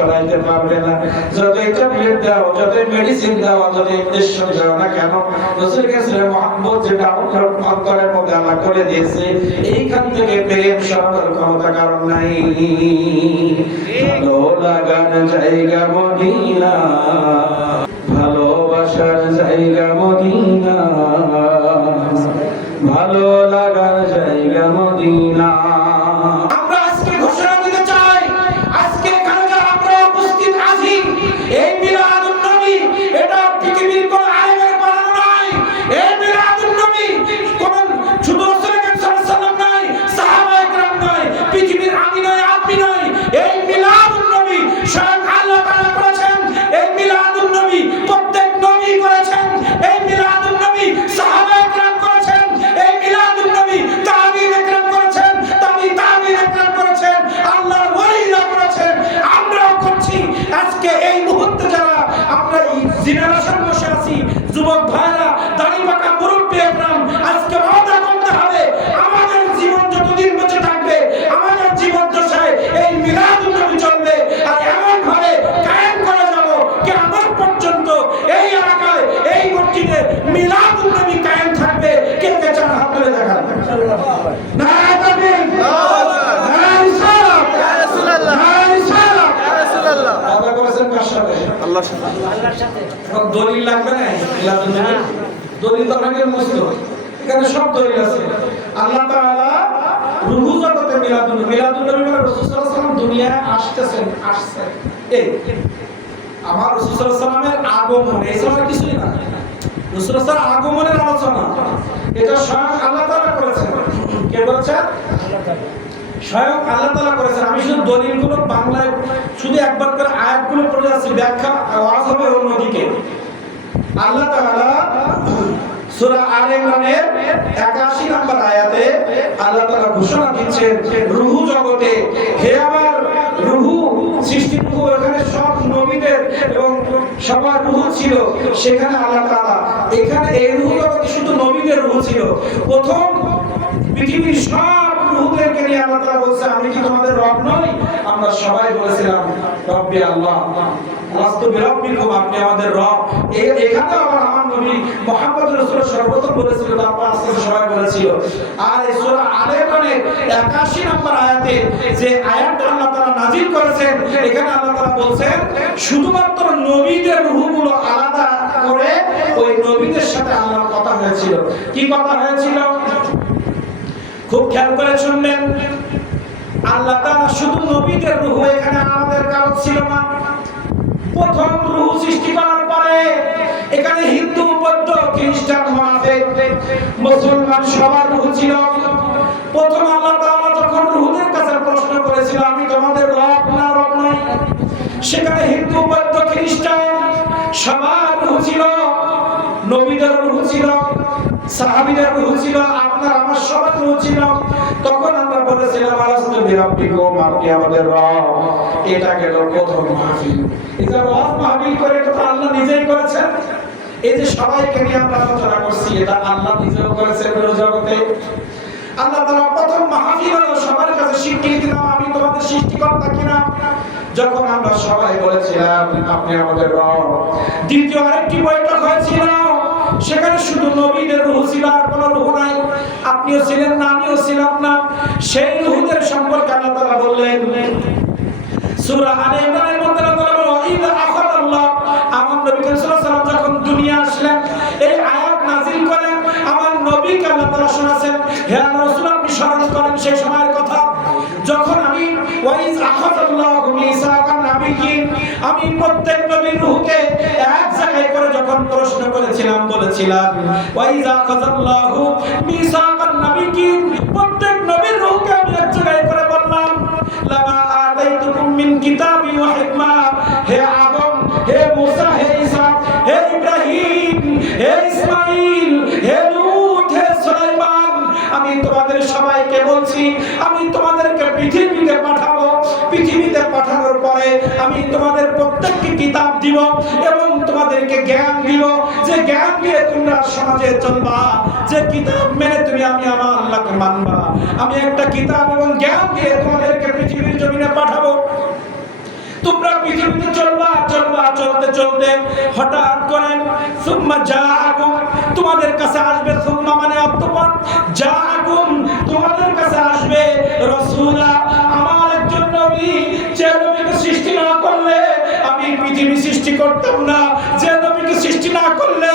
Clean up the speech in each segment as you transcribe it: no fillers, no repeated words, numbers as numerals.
সরাইতে পারবে না। যতই ট্যাবলেট দাও, যতই মেডিসিন দাও, যতই ইনজেকশন দাও না কেন, রাসূল কাছে মুহাম্মদ যেটা অন্তরের মধ্যে আল্লাহ করে দিয়েছে, এইখান থেকে প্রেম সরানোর ক্ষমতা কারণ নাই। ভালো লাগার জায়গা মদিনা, ভালোবাসার জায়গা মদিনা, ভালো লাগার জায়গা মদিনা। আমরা আজকে ঘোষণা দিতে চাই, আজকে এখানে যারা আমরা উপস্থিত আছি, এই মিলাদুন নবী এটা পৃথিবীর কোন আলেমের বানানো নয়। এই মিলাদুন নবী কোন শুধু রাসূল সাল্লাল্লাহু আলাইহি ওয়াসাল্লাম নয়, সাহাবায়ে কেরাম নয়, পৃথিবীর আমি নয়, আপনি নয়। এই মিলাদুন নবী স্বয়ং আল্লাহ তাআলা করেছেন। এই মিলাদুন নবী প্রত্যেক নবী করেছেন। এই মিলাদুন নবী সাহাবায়ে কেরাম করেছেন। এই মিলাদুন নবী তাবিঈন একরাম করেছেন, তাবিঈন একরাম করেছেন, আল্লাহর ওলিরা করেছেন, আমরাও করছি। আজকে এই মুহূর্তে যারা আমরা এই জেনারেশন বসে আছি, যুবক ভাইরা, দাড়ি পাকা মুরব্বি একরাম, আজকে ওয়াদা করতে হবে আমাদের জীবন যতদিন বেঁচে থাকবে, আমাদের জীবন দশায় এই মিলাদুন নবী চলবে। আর এমন ভাবে কায়েম করে যাব কিয়ামত পর্যন্ত এই এলাকায়, এই মসজিদে মিলাদুন নবী কায়েম থাকবে। কে কে চান হাত তুলে দেখান। নারে তাকবীর, নারে রিসালাত, ইয়া রাসূলুল্লাহ, নারে রিসালাত, ইয়া রাসূলুল্লাহ। কথা বলেছেন কার সাথে? আল্লাহর সাথে। আল্লাহর সাথে। এখন দলিল লাগবে না মিলাদুন নবী? দলিল তো অনেকের মুস্ত, এখানে সব দলিল আছে। আল্লাহ তাআলা রূহ জগতে মিলাদুন নবী মানে রাসূল সাল্লাল্লাহু আলাইহি ওয়াসাল্লাম দুনিয়ায় আসছেন। এই আমার রাসূল সাল্লাল্লাহু আলাইহি ওয়াসাল্লামের আগমন, এছাড়া কিছুই না। রাসূল সাল্লাল্লাহু আলাইহি ওয়াসাল্লাম আগমনের আলোচনা এটা স্বয়ং আল্লাহ তাআলা করেছেন। কে বলেছেন? আল্লাহ তাআলা, স্বয়ং আল্লাহ তাআলা করেছেন। আমি শুধু দলিলগুলো বাংলায় শুধু একবার করে আয়াতগুলো পড়ে যাচ্ছি, ব্যাখ্যা ওয়াজ হবে অন্যদিকে। আল্লাহ তাআলা সূরা আলে ইমরানের 81 নম্বর আয়াতে আল্লাহ তাআলা ঘোষণা দিচ্ছেন রূহ জগতে, হে আমার রূহ সৃষ্টি রূহ, এখানে সব নবীদের এবং সবার রূহ ছিল। সেখানে আল্লাহ তাআলা এখানে এই রূহ জগতে শুধু নবীদের রূহ ছিল। প্রথম পৃথিবীর সব রূহদেরকে নিয়ে আল্লাহ তাআলা বলছে, আমি কি তোমাদের রব নই? আমরা সবাই বলেছিলাম রব্বি আল্লাহ, বাস্তবে রব্বিকুম, আপনি আমাদের রব। এখানে আবার আমার নবী মুহাম্মদ রাসূল সর্বপ্রথম বলেছিল, তারপর আস্তে আস্তে সবাই বলেছিল। আর এই সূরা আলে ইমরানের 81 নম্বর আয়াতে যে আয়াতটা আল্লাহ তাআলা নাযিল করেছেন, এখানে আল্লাহ তাআলা বলছেন শুধুমাত্র নবীদের রূহগুলো আলাদা করে ওই নবীদের সাথে আল্লাহর কথা হয়েছিল। কি কথা হয়েছিল? খুব খেয়াল করে শুনবেন। আল্লাহ তাআলা শুধু নবীদের রূহ, এখানে আমাদের কারো ছিল না। প্রথম রূহ সৃষ্টি করার পরে এখানে হিন্দু, বৌদ্ধ, খ্রিস্টান, মুনাফিক, মুসলমান সবার রূহ ছিল। প্রথম আল্লাহ তাআলা যখন রূহদের কাছে প্রশ্ন করেছিল, আমি তোমাদের রব না রব নই, সেখানে হিন্দু, বৌদ্ধ, খ্রিস্টান সবার রূহ ছিল। নবীদের রূহ ছিল, সাহাবীদের রূহ ছিল, আপনার আমার সবার রূহ ছিল। তখন আমরা বলেছিলাম আলাস্তু বিরাব্বিকুম, আপনি আমাদের রব। এটা গেল প্রথম মাহফিল। এটা ওয়াজ মাহফিল করে এটা তো আল্লাহ নিজেই করেছেন। এই যে সবাইকে নিয়ে আমরা আলোচনা করছি, এটা আল্লাহ নিজেও করেছেন জগতে। আল্লাহ তাআলা প্রথম মাহফিল হলো সবার কাছে স্বীকৃতি দিলাম, আমি তোমাদের সৃষ্টিকর্তা কিনা। যখন আমরা সবাই বলেছিলাম আপনি আমাদের রব, দ্বিতীয় আরেকটি বৈঠক হয়েছিল, সেখানে শুধু নবীদের রূহ ছিল, আর কোনো রূহ নাই। আপনিও ছিলেন না, আমিও ছিলাম না। সেই রূহদের সম্পর্কে আল্লাহ তাআলা বললেন সূরা আলে ইমরানের মধ্যে আল্লাহ তাআলা বলেন, ইযা আখাযাল্লাহ, আমার নবী সাল্লাল্লাহু আলাইহি ওয়াসাল্লাম যখন দুনিয়া আসলেন, এই আয়াত নাযিল করেন, আমার নবীকে আল্লাহ তাআলা শোনাছেন, হে আল্লাহর রাসূল, আপনি স্মরণ করেন সেই সময়ের কথা যখন আমি ওয়াইজ আখাযাল্লাহু মিসাকান নাবিয়্যিন, আমি প্রত্যেক নবীর রূহকে এক জায়গায় করে যখন প্রশ্ন করেছিলাম, বলেছিলাম ওয়াইজ আখাযাল্লাহু মিসাকান নাবিয়্যিন, প্রত্যেক নবীর রূহকে আমি এক জায়গায় করে বললাম লামা আতাইতুকুম মিন কিতাবি ওয়া হিকমা, হে আদম, হে মূসা, হে ঈসা, হে ইব্রাহিম, হে ইসমাঈল, হে লূত, হে সুলাইমান, আমি তোমাদের সবাইকে বলছি আমি তোমাদেরকে পৃথিবীতে পাঠাবো। পৃথিবীতে পাঠানোর পরে আমি তোমাদের প্রত্যেককে কিতাব দিব এবং তোমাদেরকে জ্ঞান দিব, যে জ্ঞান দিয়ে তোমরা সমাজে চলবা, যে কিতাব মেনে তুমি আমি আমার আল্লাহকে মানবা। আমি একটা কিতাব এবং জ্ঞান দিয়ে তোমাদেরকে পৃথিবীর জমিনে পাঠাবো। তোমরা পৃথিবীতে চলবা চলবা, চলতে চলতে হঠাৎ করে সুম্মা জাআকুম, তোমাদের কাছে আসবে, সুম্মা মানে অতঃপর, জাআকুম তোমাদের কাছে আসবে রাসূলা, আমার একজন নবী, যে নবীকে সৃষ্টি না করলে আমি পৃথিবী সৃষ্টি করতাম না, যে নবীকে সৃষ্টি না করলে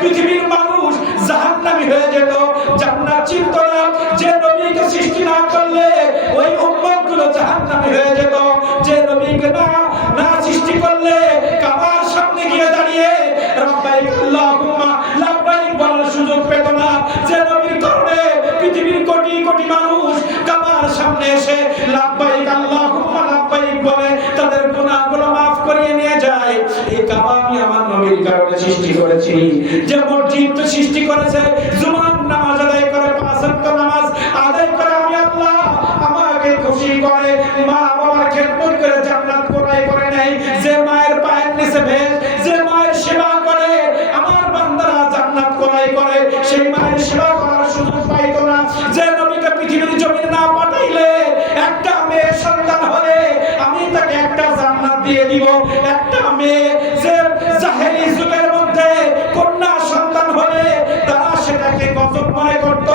পৃথিবীর মানুষ জাহান্নামী হয়ে যেত, জান্নাত চিনত না, যে নবীকে সৃষ্টি না করলে ওই উম্মতগুলো জাহান্নামী হয়ে যেত, যে নবীকে না সৃষ্টি করলে কাবার সামনে গিয়ে দাঁড়িয়ে রব্বাইক আল্লাহুম্মা লাব্বাইক বলার সুযোগ পেত না, যে নবীর কারণে পৃথিবীর কোটি কোটি মানুষ কাবার সামনে এসে লাব্বাইক আল্লাহুম্মা লাব্বাইক বলে তাদের গুনাহগুলো মাফ করিয়ে নিয়ে যায়। এই কাবা আমি আমার নবীর কারণে সৃষ্টি করেছি। যে মসজিদ তো সৃষ্টি করেছে জুমার নামাজ আদায় করে, পাঁচ ওয়াক্ত নামাজ আদায় করে আমি আল্লাহ আমাকে খুশি করে, মা বাবার খেদমত করে জান্নাত কোরাই করে নেই, যে মায়ের পায়ের নিচে ভেজ, যে মায়ের সেবা করে আমার বান্দারা জান্নাত কোরাই করে, সেই মায়ের সেবা করার সুযোগ পাইতো না, যে নবীকে পৃথিবীর জমিনে না পাঠাইলে একটা মেয়ে সন্তান হলে আমি তাকে একটা জান্নাত দিয়ে দিব, একটা মেয়ে যে জাহেলি যুগের মধ্যে কন্যা সন্তান হলে তারা সেটাকে গজব মনে করত,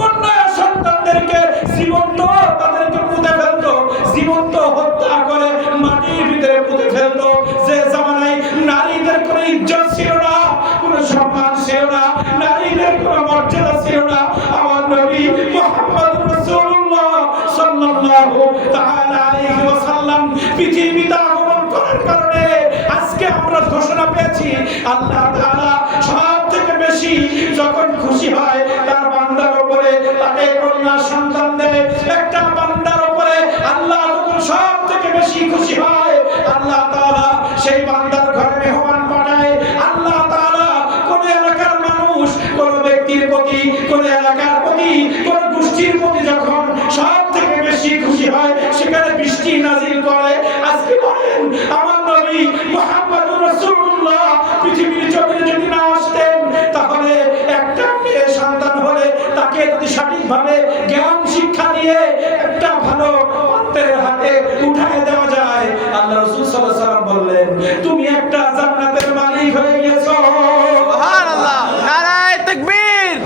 কন্যা সন্তানদেরকে জীবন্ত তাদেরকে পুঁতে ফেলতো, জীবন্ত হত্যা করে মাটির ভিতরে পুঁতে ফেলতো, যে জামানায় নারীদের কোনো ইজ্জত ছিল না, কোনো সম্মান ছিল না, নারীদের কোনো মর্যাদা ছিল না, আমার নবী মুহাম্মদ রাসূলুল্লাহ সাল্লাল্লাহু তাআলা আলাইহি ওয়াসাল্লাম পৃথিবীতে আগমন করার কারণে আজকে আমরা ঘোষণা পেয়েছি আল্লাহ তাআলা সবথেকে বেশি যখন খুশি হয় তার বান্দার উপরে, তাকে কন্যা সন্তান দেয়, একটা বান্দার উপরে আল্লাহ যখন সবথেকে বেশি খুশি হয় আল্লাহ তাআলা সেই বান্দার ঘরে মেহমান পাঠায়। আল্লাহ তাআলা কোন এলাকার মানুষ, কোন ব্যক্তির প্রতি, কোন এলাকার প্রতি, কোন গোষ্ঠীর প্রতি যখন সবথেকে বেশি খুশি হয় সেখানে বৃষ্টি নাজিল করে। আজকে বলেন আমার নবী মুহাম্মদুর রাসূলুল্লাহ পৃথিবীর জমিনে যদি না আসতেন তাহলে একটা মেয়ে সন্তান হলে তাকে যদি সঠিকভাবে জ্ঞান শিক্ষা দিয়ে একটা ভালো পাত্রের হাতে উঠায় দেওয়া যায়, আল্লাহ রাসূল সাল্লাল্লাহু আলাইহি ওয়াসাল্লাম বললেন তুমি একটা জান্নাতের মালিক হয়ে গেছো। সুবহানাল্লাহ, নারায়ে তাকবীর,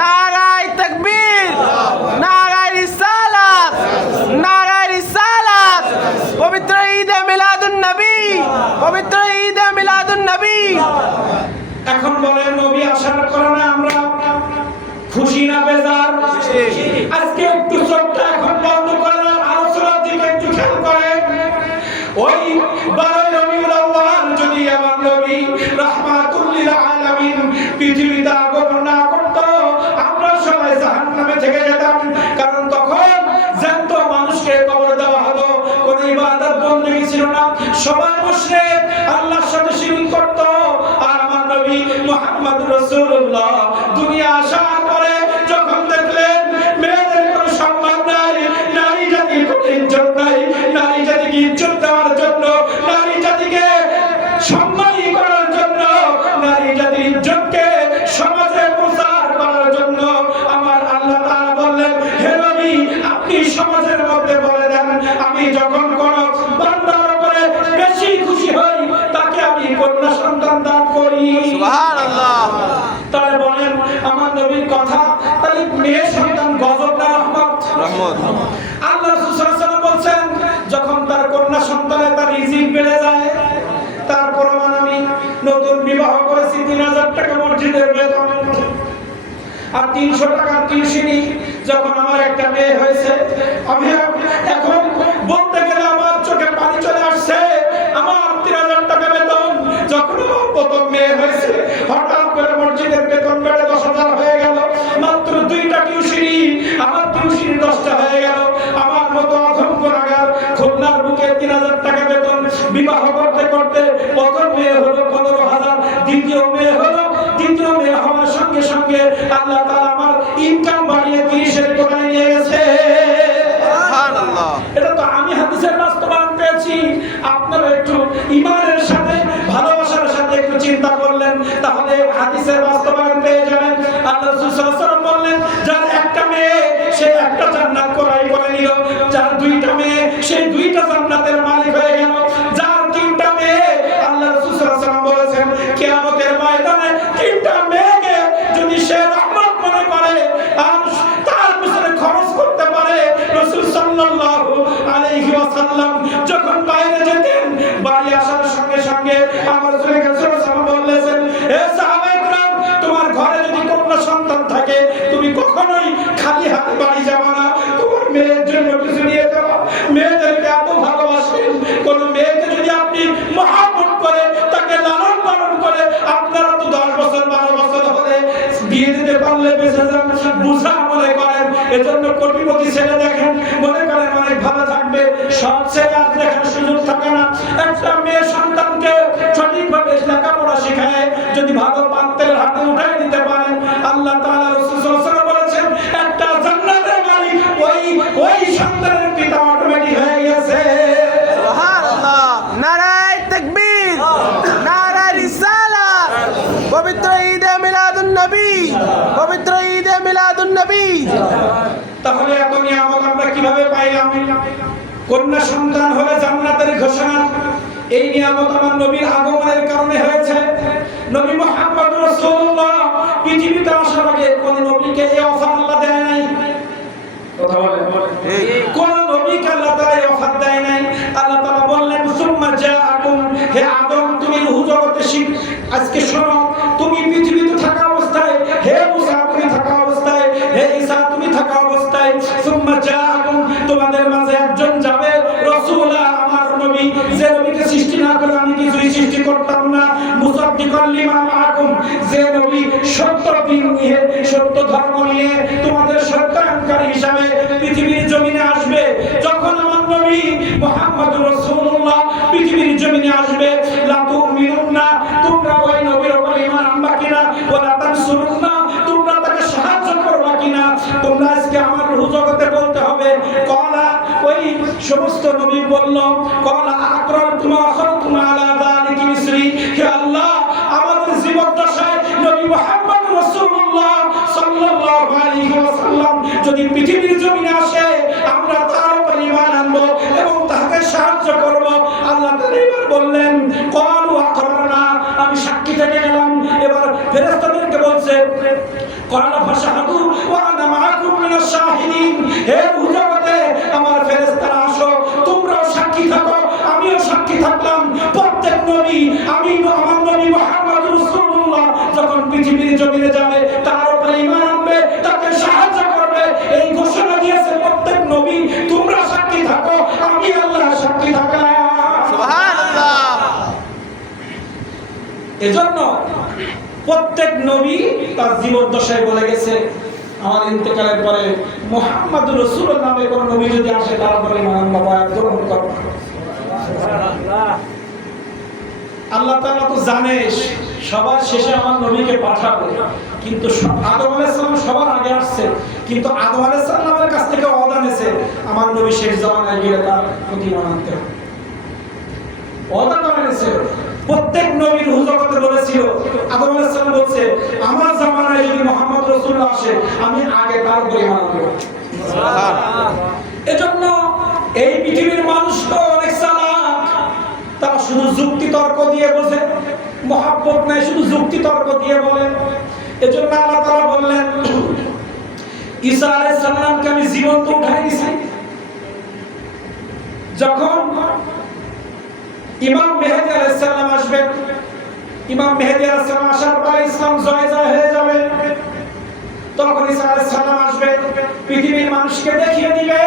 নারায়ে তাকবীর, নারায়ে রিসালাত, নারায়ে রিসালাত। পবিত্র ঈদে মিলাদুন নবী, পবিত্র ঈদে মিলাদুন নবী। এখন বলেন নবী আসার কারণে আমরা খুশি না বেজার? আজকে একটু চোখটা এখন বন্ধ করেন, আলোচনার দিকে একটু খেয়াল করেন। ওই 12 রবিউল আউয়াল যদি আমার নবী রাহমাতুল লিল আলামিন পৃথিবীতে আগমন না করত আমরা সবাই জাহান্নামে থেকে যেতাম, কারণ তখন জ্যান্ত মানুষকে কবর দেওয়া হতো, কোন ইবাদত বندگی ছিল না, সবাই মুশরিক, আল্লাহর সাথে শিরক করত। আর আমার নবী মুহাম্মদ রাসূলুল্লাহ দুনিয়া আসার পরে যখন দেখলেন মেয়েদের কোনো সম্মান নাই, নারী জাতির কোনো ইজ্জত নাই, নারী জাতিকে ইজ্জত দেওয়ার জন্য, নারী জাতিকে সম্মানী করার জন্য, নারী জাতির ইজ্জতকে সমাজে প্রচার করার জন্য আমার আল্লাহ তাআলা বললেন হে নবী আপনি সমাজের মধ্যে বলে দেন আমি যখন কোন বান্দার উপরে বেশি খুশি হই তাকে আমি কন্যা সন্তান দান করি। সুবহানাল্লাহ। তাহলে বলেন আমার নবীর কথা, তাহলে মেয়ে সন্তান গজব না রহমত? রহমত। আল্লাহ রাসূল সাল্লাল্লাহু আলাইহি ওয়াসাল্লাম বলছেন যখন তার কন্যা সন্তানে তার রিজিক বেড়ে যায়, তারপর আমি নতুন বিবাহ করেছি 3000 টাকা মসজিদের বেতন আর 300 টাকা টিউশনি, যখন আমার একটা মেয়ে হয়েছে আমি এখন বলতে গেলে আমার চোখে পানি চলে আসছে। আমার 3000 টাকা বেতন যখন আমার প্রথম মেয়ে হয়েছে হঠাৎ করে মসজিদের বেতন বেড়ে 10,000 হয়ে গেল, মাত্র 2টা টিউশনি আমার টিউশনি 10টা হয়ে গেল। আমার মতো অধম গুনাহগার খুলনার বুকে 3000 টাকা বেতন বিবাহ করতে করতে প্রথম মেয়ে হলো 15,000, দ্বিতীয় মেয়ে হলো, দ্বিতীয় মেয়ে হওয়ার সঙ্গে সঙ্গে আল্লাহ তাআলা আমার ইনকাম বাড়িয়ে 30-এর কোঠায় নিয়ে গেছে। সুবহানাল্লাহ। এটা তো আমি হাদিসের বাস্তবায়ন পেয়েছি। আপনারা একটু ঈমানের সাথে ভালোবাসার সাথে একটু চিন্তা করলেন তাহলে হাদিসের বাস্তবায়ন পেয়ে যাবেন। আল্লাহ রাসূল সাল্লাল্লাহু আলাইহি ওয়াসাল্লাম বললেন যার একটা মেয়ে সে একটা জান্নাত করে নিল, যার 2টা মেয়ে সেই 2টা জান্নাতের মালিক হয়ে গেল। হে সাহাবায়ে কেরাম, তোমার ঘরে যদি কন্যা সন্তান থাকে তুমি কখনোই খালি হাতে বাড়ি যাবে না, তোমার মেয়ের জন্য কিছু নিয়ে যাও। মেয়েদেরকে এত ভালোবাসেন, কোন মেয়েকে যদি আপনি মহব্বত করে তাকে লালন পালন করে, আপনারা তো 10 বছর 12 বছর হলে বিয়ে দিতে পারলে বেঁচে যান, বুঝা মনে করেন। এজন্য কোটিপতি ছেলে দেখেন, মনে করেন অনেক ভালো থাকবে, সব ছেলে আর দেখার সুযোগ থাকে না। একটা মেয়ে সন্তানকে সঠিকভাবে লেখাপড়া শেখায় যদি ভালো পাত্রের হাতে উঠাই দিতে পারেন, আল্লাহ তাআলা রাসূল সাল্লাল্লাহু আলাইহি ওয়াসাল্লাম বলেছেন একটা জান্নাতের মালিক ওই সন্তানের পিতা অটোমেটিক হয়ে গেছে। সুবহানাল্লাহ, নারায়ে তাকবীর, নারায়ে রিসালাত। পবিত্র ঈদে মিলাদুন নবী, পবিত্র ঈদে মিলাদুন নবী। তাহলে এত নিয়ামত আমরা কিভাবে পাইলাম? কন্যা সন্তান হলে জান্নাতের ঘোষণা। এই নিয়ামত আমার নবীর আগমনের কারণে হয়েছে। নবী মুহাম্মদ রাসূলুল্লাহ পৃথিবীতে আসার আগে কোন নবীকে এই অফার আল্লাহ দেয় নাই। কথা বলেন, কোন নবীকে আল্লাহ তাআলা এই অফার দেয় নাই। আল্লাহ তাআলা বললেন সুম্মা জাআকুম, হে আদম তুমি রূহ জগতে আজকে শোনো, তুমি পৃথিবীতে থাকা অবস্থায়, হে মুসা তুমি থাকা অবস্থায়, হে ঈসা তুমি থাকা অবস্থায়, সুম্মা জাআকুম তোমাদের মাঝে একজন যাবে রাসূলা, আমার নবী, যে নবীকে সৃষ্টি না করে আমি কিছুই সৃষ্টি করতাম না। মুসাদ্দিকাল লিমা মাআকুম, যে নবী সত্য দিন নিয়ে, সত্য ধর্ম নিয়ে তোমাদের সত্যায়নকারী হিসাবে পৃথিবীর জমিনে আসবে। যখন আমার নবী মুহাম্মদুর রাসূলুল্লাহ পৃথিবীর জমিনে আসবে, লা তুমিনুন্না, তোমরা ওই নবীর উপর ঈমান আনবা কিনা, ওয়ালা তানসুরুন্না, তোমরা তাকে সাহায্য করবা কিনা, তোমরা আজকে আমার রূহ জগতে বলতে হবে। কলা, ওই সমস্ত নবী বলল, কলা আকরামতুম আখারতুম আলা যালিকা মিসরি, হে আল্লাহ আমাদের জীবদ্দশায় নবী মুহাম্মদ রাসূলুল্লাহ সাল্লাল্লাহু আলাইহি ওয়াসাল্লাম যদি পৃথিবীর জমিনে আসে, আমরা তার উপর ঈমান আনবো এবং তাকে সাহায্য করব। আল্লাহ তাআলা এবার বললেন ক্বালু আকরারনা, আমি সাক্ষী থেকে গেলাম। এবার ফেরেশতাদেরকে বলছে ক্বালা ফাশহাদু ওয়া আনা মাআকুম মিনাশ শাহিদিন, হে জগতে আমার ফেরেশতারা আসো, তোমরাও সাক্ষী থাকো, আমিও সাক্ষী থাকলাম। প্রত্যেক নবী, আমি আমার নবী মুহাম্মদ রাসূলুল্লাহ যখন পৃথিবীর জমিনে যাবে তার উপরে ঈমান আনবে, তাকে সাহায্য করবে, এই ঘোষণা দিয়েছে প্রত্যেক নবী। তোমরা সাক্ষী থাকো, আমি আল্লাহ সাক্ষী থাকলাম। সুবহানাল্লাহ। এজন্য প্রত্যেক নবী তার জীবদ্দশায় বলে গেছে আমার ইন্তেকালের পরে মুহাম্মদুর রাসূলুল্লাহ নামে কোন নবী যদি আসে তার উপরে ঈমান আনবা, বয়াত গ্রহণ করবা। সুবহানাল্লাহ। আল্লাহ তাআলা তো জানে সবার শেষে আমার নবীকে পাঠাবে, কিন্তু আদম আলাইহিস সালাম সবার আগে আসছে, কিন্তু আদম আলাইহিস সালামের কাছ থেকে ওয়াদা নিয়েছে আমার নবী শেষ জামানায় গিয়ে তার প্রতি ঈমান আনতে হবে। ওয়াদা করে নিয়েছে। প্রত্যেক নবীর রূহ জগতে বলেছিল, আদম আলাইহিস সালাম বলছে আমার জামানায় যদি মুহাম্মদ রাসূলুল্লাহ আসে আমি আগে তার উপর ঈমান আনবো। সুবহানাল্লাহ। এজন্য এই পৃথিবীর মানুষ তো অনেক চালাক, তারা শুধু যুক্তি তর্ক দিয়ে বোঝে, মহব্বত নাই, শুধু যুক্তি তর্ক দিয়ে বলে। এজন্য আল্লাহ তাআলা বললেন ঈসা আলাইহিস সালামকে আমি জীবন্ত উঠাই দিয়েছি। যখন ইমাম মেহেদী আলাইহিস সালাম আসবেন, ইমাম মেহেদী আলাইহিস সালাম আসার পরে ইসলাম জয় হয়ে যাবে, তখন ঈসা আলাইহিস সালাম আসবে, পৃথিবীর মানুষকে দেখিয়ে দিবে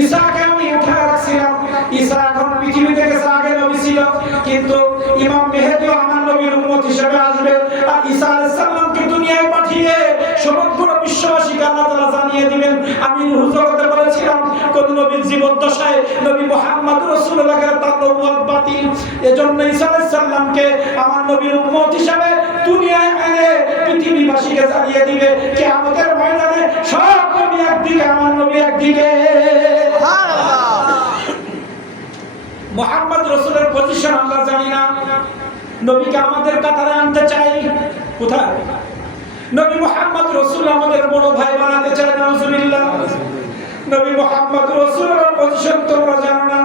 ঈসাকে আমি উঠায় রাখছিলাম। ঈসা এখন পৃথিবী থেকে আগে নবী ছিল, কিন্তু ইমাম মেহেদীও আমার নবীর উম্মত হিসেবে আসবে। আর ঈসা আলাইহিস সালামকে দুনিয়ায় পাঠিয়ে সমগ্র বিশ্ববাসীকে আল্লাহ তাআলা জানিয়ে দিবেন আমি রূহ জগতে বলেছিলাম কোন নবীর জীবদ্দশায় নবী মুহাম্মদ রাসূলুল্লাহর তার নবুয়ত বাতিল। এজন্য ঈসা আলাইহিস সালামকে আমার নবীর উম্মত হিসেবে দুনিয়ায় এনে পৃথিবীবাসীকে জানিয়ে দিবে কিয়ামতের ময়দানে সব নবী একদিকে, আমার নবী একদিকে। সুবহানাল্লাহ। মুহাম্মদ রাসূলের পজিশন আমরা জানি না, নবীকে আমাদের কাতারে আনতে চাই। কোথায়? নবী মুহাম্মদ রাসূল আমাদের বড় ভাই বানাতে চায়, নাউজুবিল্লাহ। নবী মুহাম্মদ রাসূলের পজিশন তোমরা জানো না,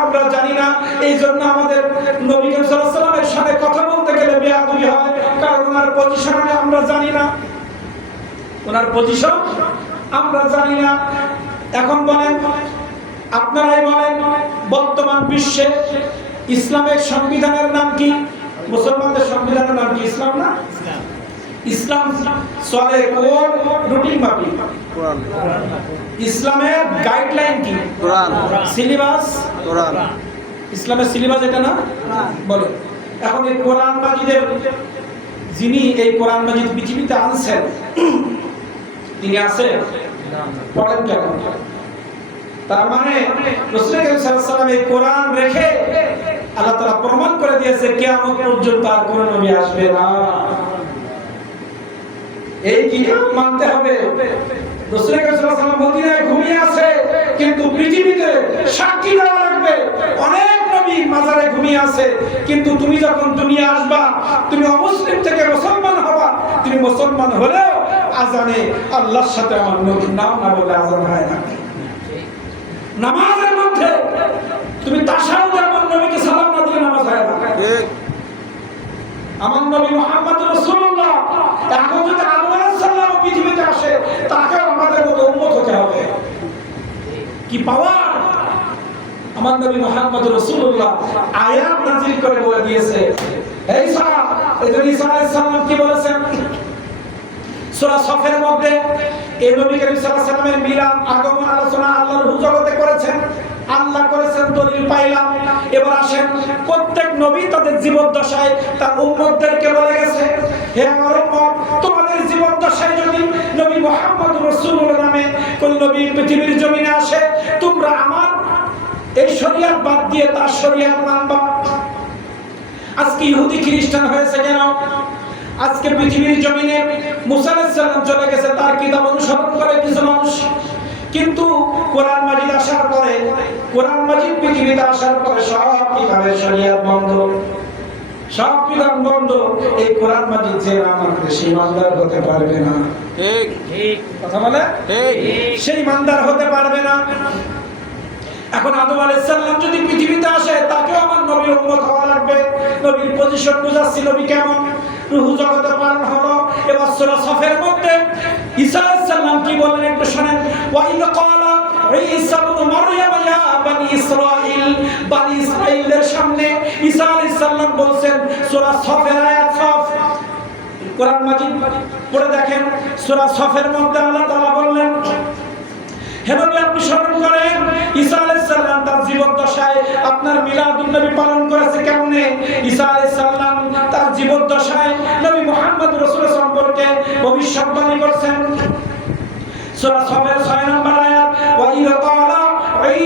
আমরা জানি না। এইজন্য আমাদের নবী করিম সাল্লাল্লাহু আলাইহি ওয়াসাল্লামের সাথে কথা বলতে গেলে বেয়াদবি হয়, কারণ ওনার পজিশন আমরা জানি না, ওনার পজিশন আমরা জানি না। এখন বলেন, আপনারাই বলেন, বর্তমান বিশ্বে ইসলামের সংবিধানের নাম কি? মুসলমানদের সংবিধানের নাম কি? ইসলাম না? ইসলাম চলে কোন রুটিন মাফিক? কোরআন ইসলামের গাইডলাইন কি? কোরআন সিলেবাস? কোরআন ইসলামের সিলেবাস এটা না? বলে এখন এই কোরআন মাজিদের যিনি এই কোরআন মাজিদ পৃথিবীতে আনছেন তিনি আছে? পড়েন কেন? তার মানে রাসূল কারীম সাল্লাল্লাহু আলাইহি ওয়াসাল্লাম এই কোরআন রেখে আল্লাহ তাআলা প্রমাণ করে দিয়েছে কিয়ামত পর্যন্ত আর কোন নবী আসবে না। এই কিতাব মানতে হবে। রাসূল কারীম সাল্লাল্লাহু আলাইহি ওয়াসাল্লাম মদিনায় ঘুমিয়ে আছে, কিন্তু পৃথিবীতে সাক্ষী দেওয়া লাগবে অনেক নবী মাজারে ঘুমিয়ে আছে, কিন্তু তুমি যখন দুনিয়া আসবা, তুমি অমুসলিম থেকে মুসলমান হবা, তুমি মুসলমান হলেও আজানে আল্লাহর সাথে আমার নবীর নাম না বলে আজান হয় না। নামাজের মধ্যে তুমি তাশাহুদে আমার নবীকে সালাম না দিয়ে নামাজ হয় না। ঠিক আমার নবী মুহাম্মদ রাসূলুল্লাহ এখন যদি আল্লাহ সাল্লাল্লাহু আলাইহি পৃথিবীতে আসে, তাকে আমাদের মতো উম্মত হতে হবে। কি পাওয়ার! আমার নবী মুহাম্মদ রাসূলুল্লাহ আয়াত নাযিল করে বলে দিয়েছে, এই ঈসা, এজন্য ঈসা আলাইহিস সালাম কি বলেছেন সূরা সফের মধ্যে? এই নবী করিম সাল্লাল্লাহু আলাইহি ওয়াসাল্লামের মিলাদ আগমন আলোচনা আল্লাহর রূহ জগতে করেছেন, আল্লাহ করেছেন, দলিল পাইলাম। এবার আসেন, প্রত্যেক নবী তাদের জীবদ্দশায় তার উম্মতদেরকে বলে গেছে, হে আমার উম্মত, তোমাদের জীবদ্দশায় যদি নবী মুহাম্মদ রাসূলুল্লাহ নামে কোন নবী পৃথিবীর জমিনে আসে, তোমরা আমার এই শরীয়ত বাদ দিয়ে তার শরীয়ত মানবা। আজকে ইহুদি খ্রিস্টান হয়েছে কেন? আজকে পৃথিবীর জমিনে মুসা আলাইহিস সালাম চলে গেছে, তার কিতাব অনুসরণ করে কিছু মানুষ, কিন্তু কোরআন মাজিদ আসার পরে, কোরআন মাজিদ পৃথিবীতে আসার পরে সব কিতাবের শরীয়ত বন্ধ, সব কিতাব বন্ধ। এই কোরআন মাজিদ যে আমাদের সেই ইমানদার হতে পারবে না। ঠিক ঠিক কথা বলে ঠিক সেই ইমানদার হতে পারবে না। এখন আদম আলাইহিস সালাম যদি পৃথিবীতে আসে, তাকেও আমার নবীর উম্মত হওয়া লাগবে। নবীর পজিশন বুঝাচ্ছি, নবী কেমন রূহ জগতে পালন হলো। এবার সূরা সফের মধ্যে ঈসা আলাইহিস সালাম কি বলেন একটু শুনেন। ওয়া ইয ক্বালা ঈসা ইবনে মারইয়াম ইয়া বানি ইসরাঈল, বানি ইসরাঈলের সামনে ঈসা আলাইহিস সালাম বলেন, সূরা সফের আয়াত সফ, কোরআন মাজিদ পড়ে দেখেন, সূরা সফের মধ্যে আল্লাহ তাআলা বললেন, হে নবী আপনি স্মরণ করেন ঈসা আলাইহিস সালাম তার জীবদ্দশায় আপনার মিলাদুন নবী পালন করেছে কেমনে। ঈসা আলাইহিস সালাম তার জীবদ্দশায় নবী মুহাম্মদ রাসূল সম্পর্কে ভবিষ্যদ্বাণী করেছেন। সূরা সফের 6 নম্বর আয়াত, ওয়া ইয ক্বালা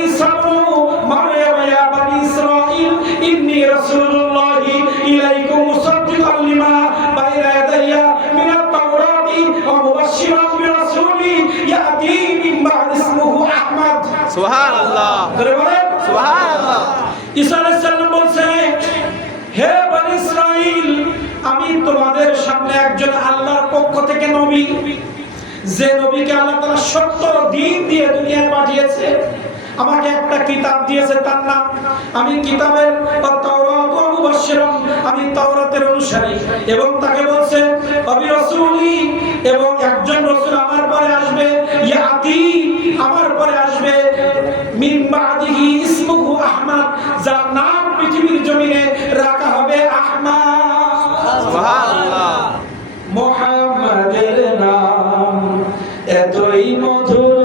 ঈসা ইবনু মারইয়াম ইয়া বানি ইসরাঈল ইন্নী রাসূলুল্লাহি ইলাইকুম মুসাদ্দিকান লিমা বাইনা ইয়াদাইয়া মিনাত তাওরাতি ওয়া মুবাশশিরান বিরাসূলি ইয়াতি মিন বা'দি ইসমুহু আহমদ। সুবহানাল্লাহ ধরে বলেন সুবহানাল্লাহ। ঈসা আলাইহিস সালাম বলেন, হে বনি ইসরাঈল, আমি তোমাদের সামনে একজন আল্লাহর পক্ষ থেকে নবী, যে নবীকে আল্লাহ তাআলা সত্য দ্বীন দিয়ে দুনিয়ায় পাঠিয়েছে। আমাকে একটা কিতাব দিয়েছে, তার নাম, আমি কিতাবের তাওরাত ওয়া মুবাশশিরান, আমি তাওরাতের অনুসারী। এবং তাকে বলছে আবি রাসূলি, এবং একজন রাসূল আমার পরে আসবে, ইয়াতি আমার পরে আসবে, মিন বাদিহি ইসমুহু আহমদ, যার নাম পৃথিবীর জমিনে রাখা হবে আহমদ। সুবহানাল্লাহ। মুহাম্মাদের নাম এতই মধুর